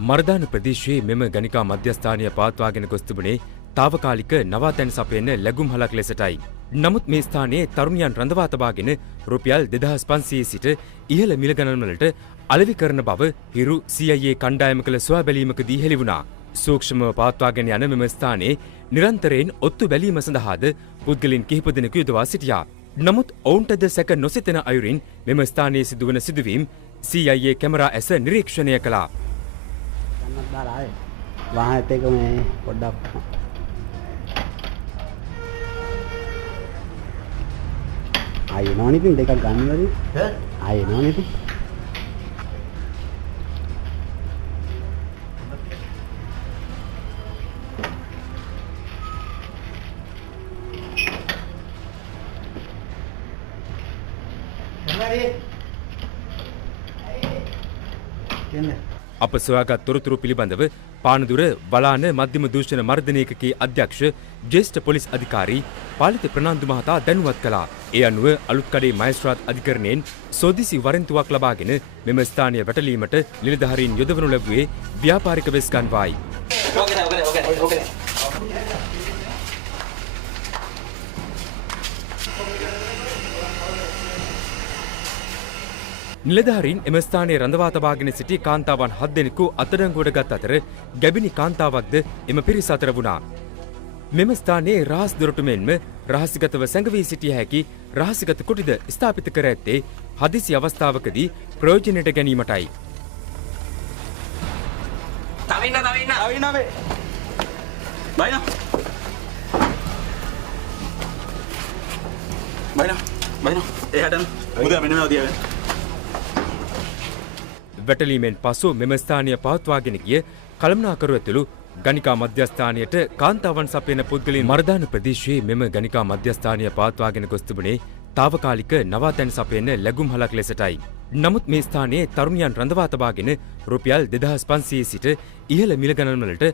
මර්දාන ප්‍රදේශයේ මෙම ගණිකා මධ්‍යස්ථානය පවත්වාගෙන ගොස් තිබුණේ තාවකාලික නවාතැන් සපයන ලැබුම්හලක් ලෙසටයි. නමුත් මේ ස්ථානයේ තරුණියන් රඳවා තබාගෙන රුපියල් 2500 සිට ඉහළ මිල ගණන්වලට අලෙවි කරන බව හිරු CIA කණ්ඩායම කළ සොයා බැලීමකදී හෙළි වුණා. සූක්ෂමව පවත්වාගෙන යන මෙම ස්ථානයේ නිරන්තරයෙන් ඔත්තු බැලීම සඳහාද පුද්ගලයන් කිහිප දෙනෙකු යොදවා සිටියා. නමුත් ඔවුන්ටද සැක නොසිතන අයුරින් මෙම ස්ථානයේ සිදුවන සිදුවීම් CIA කැමරා ඇස නිරීක්ෂණය කළා. වහත් එක මේ පොඩ්ඩක් ආයෙ නෝනිතින් දෙකක් ගන්නවද ඈ ආයෙ නෝනිතින් අප සොයාගත් තොරතුරු පිළිබඳව පානදුර වලාන මධ්‍යම දූෂණ මර්ධන ඒකකයේ අධ්‍යක්ෂ ජ්‍යෙෂ්ඨ පොලිස් අධිකාරී පාලිත ප්‍රනාන්දු මහතා දැනුවත් කළා. ඒ අනුව අලුත්කඩේ මහේස්ත්‍රාත් අධිකරණයෙන් සෝදිසි වරෙන්තුවක් ලබාගෙන මෙම ස්ථානය වැටලීමට නිලධාරීන් යොදවනු ලැබුවේ ව්‍යාපාරික වෙස්කන්වායි. නිලධාරීන් එම ස්ථානයේ රඳවා තබාගෙන සිටි කාන්තාවන් 7 දෙනෙකු අත්අඩංගුවට ගත් අතර ගැබිනි කාන්තාවක්ද එම පිරිස අතර වුණා. මෙම ස්ථානයේ රහස් දොරටු මෙන්ම රහසිගතව සැඟවී සිටිය හැකි රහසිගත කුටිද ස්ථාපිත කර ඇත්තේ හදිසි අවස්ථාවකදී ප්‍රයෝජනයට ගැනීමටයි. වැටලීමෙන් පසු මෙම ස්ථානය පවත්වාගෙන ගිය කළමනාකරු ඇතුළු ගණිකා මධ්‍යස්ථානයට කාන්තාවන් සපයන පුද්ගලයන් මර්දාන ප්‍රදේශයේ මෙම ගණිකා මධ්‍යස්ථානය පවත්වාගෙන ගොස් තිබුණේ තාවකාලික නවාතැන් සපයන ලැබුම්හලක් ලෙසටයි. නමුත් මේ ස්ථානයේ තරුණියන් රඳවා තබාගෙන රුපියල් 2500 සිට ඉහළ මිල ගණන්වලට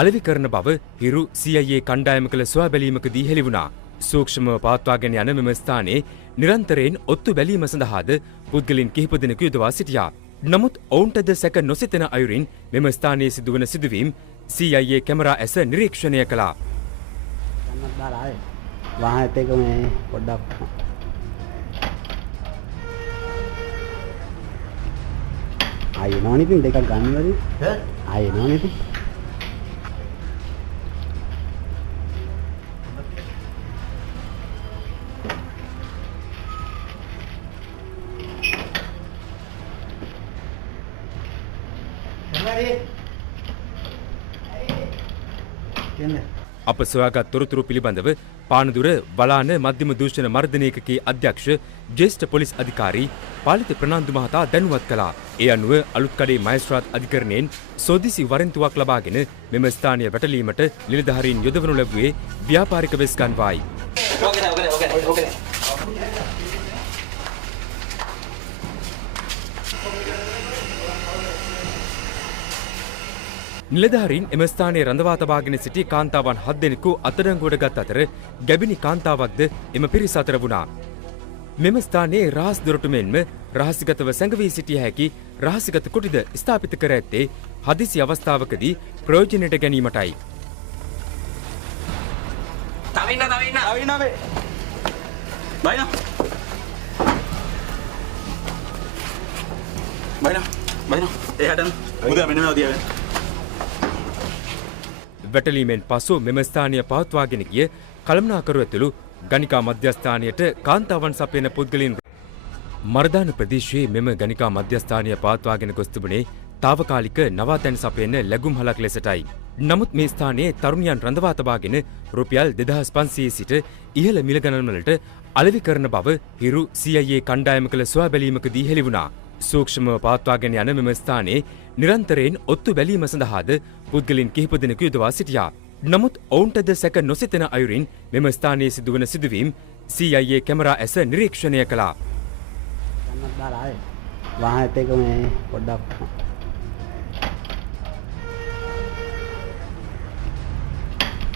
අලෙවි කරන බව හිරු CIA කණ්ඩායම කළ සොයා බැලීමකදී හෙළි වුණා. සූක්ෂමව පවත්වාගෙන යන මෙම ස්ථානයේ නිරන්තරයෙන් ඔත්තු බැලීම සඳහාද පුද්ගලයන් කිහිප දෙනෙකු යොදවා සිටියා. නමුත් ඔවුන්ටද සැක නොසිතන අයුරින් මෙම ස්ථානයේ සිදුවන සිදුවීම් CIA කැමරා ඇස නිරීක්ෂණය කළා. වහත් එක මේ පොඩ්ඩක් ආයෙ නෝනිතින් දෙකක් ගන්නවද ඈ ආයෙ නෝනිතින් අප සොයාගත් තොරතුරු පිළිබඳව පානදුර වලාන මධ්‍යම දූෂණ මර්ධන ඒකකයේ අධ්‍යක්ෂ ජ්‍යෙෂ්ඨ පොලිස් අධිකාරී පාලිත ප්‍රනාන්දු මහතා දැනුවත් කළා. ඒ අනුව අලුත්කඩේ මහේස්ත්‍රාත් අධිකරණයෙන් සෝදිසි වරෙන්තුවක් ලබාගෙන මෙම ස්ථානය වැටලීමට නිලධාරීන් යොදවනු ලැබුවේ ව්‍යාපාරික වෙස්කන්වායි. නිලධාරීන් එම ස්ථානයේ රඳවා තබාගෙන සිටි කාන්තාවන් 7 දෙනෙකු අත්අඩංගුවට ගත් අතර ගැබිනි කාන්තාවක්ද එම පිරිස අතර වුණා. මෙම ස්ථානයේ රහස් දොරටු මෙන්ම රහසිගතව සැඟවී සිටිය හැකි රහසිගත කුටිද ස්ථාපිත කර ඇත්තේ හදිසි අවස්ථාවකදී ප්‍රයෝජනයට ගැනීමටයි. වැටලීමෙන් පසු මෙම ස්ථානය පවත්වාගෙන ගිය කළමනාකරු ඇතුළු ගණිකා මධ්‍යස්ථානයට කාන්තාවන් සපයන පුද්ගලයන් මර්දාන ප්‍රදේශයේ මෙම ගණිකා මධ්‍යස්ථානය පවත්වාගෙන ගොස් තිබුණේ තාවකාලික නවාතැන් සපයන ලැබුම්හලක් ලෙසටයි. නමුත් මේ ස්ථානයේ තරුණියන් රඳවා තබාගෙන රුපියල් 2500 සිට ඉහළ මිල ගණන්වලට අලෙවි කරන බව හිරු CIA කණ්ඩායම කළ සොයා බැලීමකදී හෙළි වුණා. සූක්ෂමව පවත්වාගෙන යන මෙම ස්ථානයේ නිරන්තරයෙන් ඔත්තු බැලීම සඳහාද පුද්ගලයන් කිහිප දෙනෙකු යොදවා සිටියා. නමුත් ඔවුන්ටද සැක නොසිතන අයුරින් මෙම ස්ථානයේ සිදුවන සිදුවීම් CIA කැමරා ඇස නිරීක්ෂණය කළා. වහත් එක මේ පොඩ්ඩක්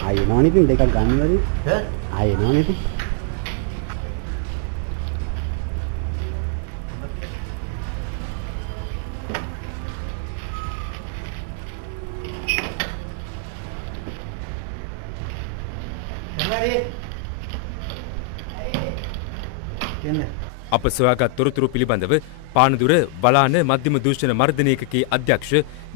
ආයෙ නෝනිතින් දෙකක් ගන්නවද ඈ ආයෙ නෝනිතින් අප සොයාගත් තොරතුරු පිළිබඳව පානදුර වලාන මධ්‍යම දූෂණ මර්ධන ඒකකයේ අධ්‍යක්ෂ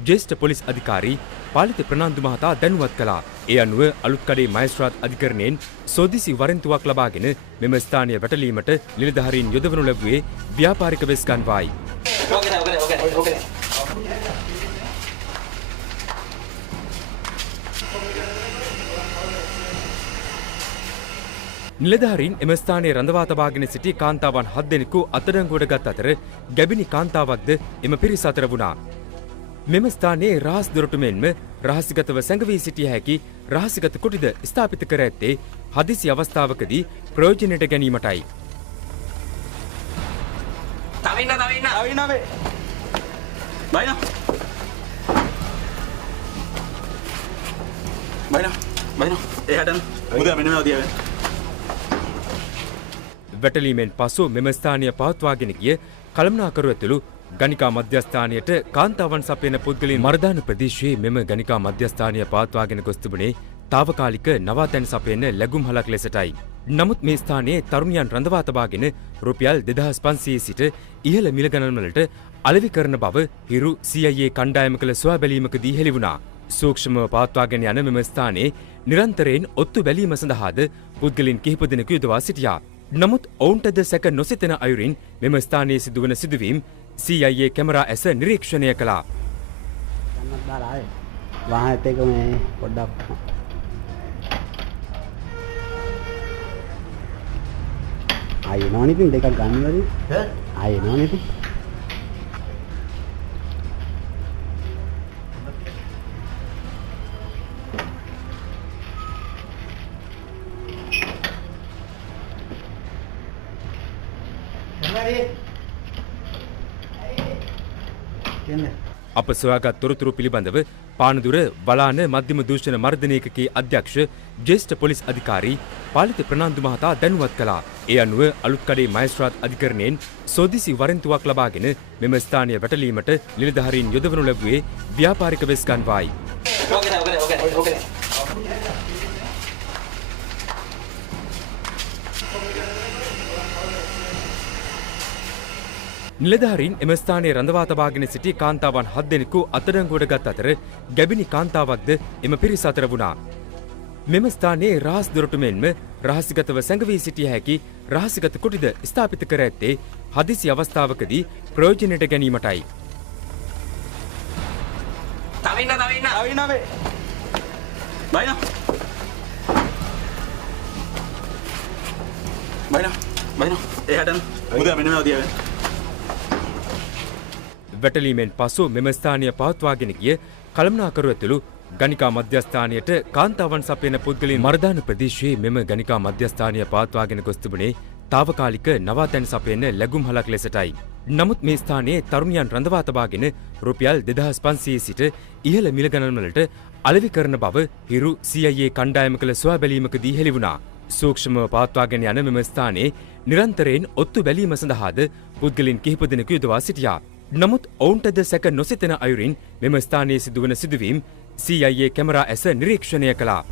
ජ්‍යෙෂ්ඨ පොලිස් අධිකාරී පාලිත ප්‍රනාන්දු මහතා දැනුවත් කළා. ඒ අනුව අලුත්කඩේ මහේස්ත්‍රාත් අධිකරණයෙන් සෝදිසි වරෙන්තුවක් ලබාගෙන මෙම ස්ථානීය වැටලීමට නිලධාරීන් යොදවනු ලැබුවේ ව්‍යාපාරික වෙස්ගන්වායි. නිලධාරීන් එම ස්ථානයේ රඳවා තබාගෙන සිටි කාන්තාවන් 7 දෙනෙකු අත්අඩංගුවට ගත් අතර ගැබිනි කාන්තාවක්ද එම පිරිස අතර වුණා. මෙම ස්ථානයේ රහස් දොරටු මෙන්ම රහසිගතව සැඟවී සිටිය හැකි රහසිගත කුටිද ස්ථාපිත කර ඇත්තේ හදිසි අවස්ථාවකදී ප්‍රයෝජනයට ගැනීමටයි. වැටලීමෙන් පසු මෙම ස්ථානය පවත්වාගෙන ගිය කළමනාකරු ඇතුළු ගණිකා මධ්‍යස්ථානයට කාන්තාවන් සපයන පුද්ගලයන් මර්දාන ප්‍රදේශයේ මෙම ගණිකා මධ්‍යස්ථානය පවත්වාගෙන ගොස් තිබුණේ తాවකාලික නවාතැන් සපයන ලැබුම්හලක් ලෙසටයි. නමුත් මේ ස්ථානයේ තරුණියන් රඳවා තබාගෙන රුපියල් 2500 සිට ඉහළ මිල ගණන්වලට අලෙවි කරන බව හිරු CIA කණ්ඩායම කළ සොයා බැලීමකදී හෙළි වුණා. සූක්ෂමව පවත්වාගෙන යන මෙම ස්ථානයේ නිරන්තරයෙන් ඔත්තු බැලීම සඳහාද පුද්ගලයන් කිහිප දෙනෙකු යොදවා සිටියා. නමුත් ඔවුන්ටද සැක නොසිතන අයුරින් මෙම ස්ථානයේ සිදුවන සිදුවීම් CIA කැමරා ඇස නිරීක්ෂණය කළා. ආයෙනවනේ දෙකක් ගන්නවද? ආයෙනවනේ. අප සොයාගත් තොරතුරු පිළිබඳව පානදුර වලාන මධ්‍යම දූෂණ මර්ධන ඒකකයේ අධ්‍යක්ෂ ජ්‍යෙෂ්ඨ පොලිස් අධිකාරී පාලිත ප්‍රනාන්දු මහතා දැනුවත් කළා. ඒ අනුව අලුත්කඩේ මහේස්ත්‍රාත් අධිකරණයෙන් සෝදිසි වරෙන්තුවක් ලබාගෙන මෙම ස්ථානීය වැටලීමට නිලධාරීන් යොදවනු ලැබුවේ ව්‍යාපාරික වෙස්ගන්වායි. නිලධාරීන් එම ස්ථානයේ රඳවා තබාගෙන සිටි කාන්තාවන් 7 දෙනෙකු අත්අඩංගුවට ගත් අතර ගැබිනි කාන්තාවක්ද එම පිරිස අතර වුණා. මෙම ස්ථානයේ රහස් දොරටු මෙන්ම රහසිගතව සැඟවී සිටිය හැකි රහසිගත කුටිද ස්ථාපිත කර ඇත්තේ හදිසි අවස්ථාවකදී ප්‍රයෝජනයට ගැනීමටයි. වැටලීමෙන් පසු මෙම ස්ථානය පවත්වාගෙන ගිය කළමනාකරු ඇතුළු ගණිකා මධ්‍යස්ථානයට කාන්තාවන් සපයන පුද්ගලයන් මර්දාන ප්‍රදේශයේ මෙම ගණිකා මධ්‍යස්ථානය පවත්වාගෙන ගොස් තිබුණේ తాවකාලික නවාතැන් සපයන ලැබුම්හලක් ලෙසටයි. නමුත් මේ ස්ථානයේ තරුණියන් රඳවා තබාගෙන රුපියල් 2500 සිට ඉහළ මිල ගණන්වලට අලෙවි කරන බව හිරු CIA කණ්ඩායම කළ සොයා බැලීමකදී හෙළි වුණා. සූක්ෂමව පවත්වාගෙන යන මෙම ස්ථානයේ නිරන්තරයෙන් ඔත්තු බැලීම සඳහාද පුද්ගලයන් කිහිප දෙනෙකු යොදවා සිටියා. නමුත් ඔවුන්ටද සැක නොසිතන අයුරින් මෙම ස්ථානයේ සිදුවන සිදුවීම් CIA කැමරා ඇස නිරීක්ෂණය කළා.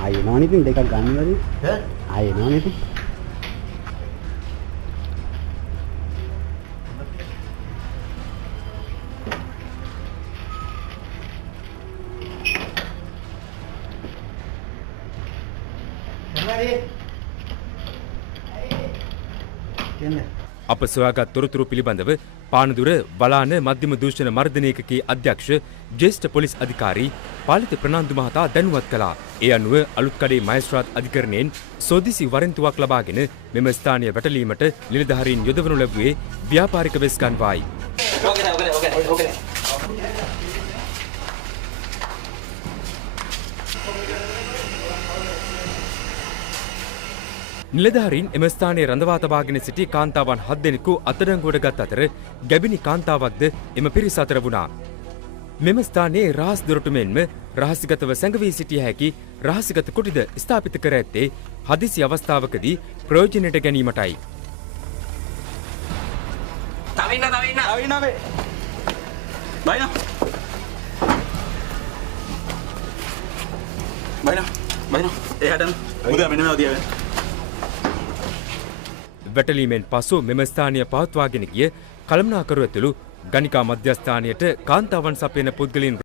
ආයෙනවනේ දෙකක් ගන්නවද? ආයෙනවනේ. අප සොයාගත් තොරතුරු පිළිබඳව පානදුර වලාන මධ්‍යම දූෂණ මර්ධන ඒකකයේ අධ්‍යක්ෂ ජ්‍යෙෂ්ඨ පොලිස් අධිකාරී පාලිත ප්‍රනාන්දු මහතා දැනුවත් කළා. ඒ අනුව අලුත්කඩේ මහේස්ත්‍රාත් අධිකරණයෙන් සෝදිසි වරෙන්තුවක් ලබාගෙන මෙම ස්ථානීය වැටලීමට නිලධාරීන් යොදවනු ලැබුවේ ව්‍යාපාරික වෙස්ගන්වායි. නිලධාරීන් එම ස්ථානයේ රඳවා තබාගෙන සිටි කාන්තාවන් 7 දෙනෙකු අත්අඩංගුවට ගත් අතර ගැබිනි කාන්තාවක්ද එම පිරිස අතර වුණා. මෙම ස්ථානයේ රහස් දොරටු මෙන්ම රහසිගතව සැඟවී සිටිය හැකි රහසිගත කුටිද ස්ථාපිත කර ඇත්තේ හදිසි අවස්ථාවකදී ප්‍රයෝජනයට ගැනීමටයි. තව ඉන්න. මේ. බයිනෝ. එහාට යන්න. මුදා මෙන්න මේවා තියාගන්න. වැටලීමෙන් පසු මෙම ස්ථානය පවත්වාගෙන ගිය කළමනාකරු ඇතුළු ගණිකා මධ්‍යස්ථානයට කාන්තාවන් සපයන පුද්ගලයන්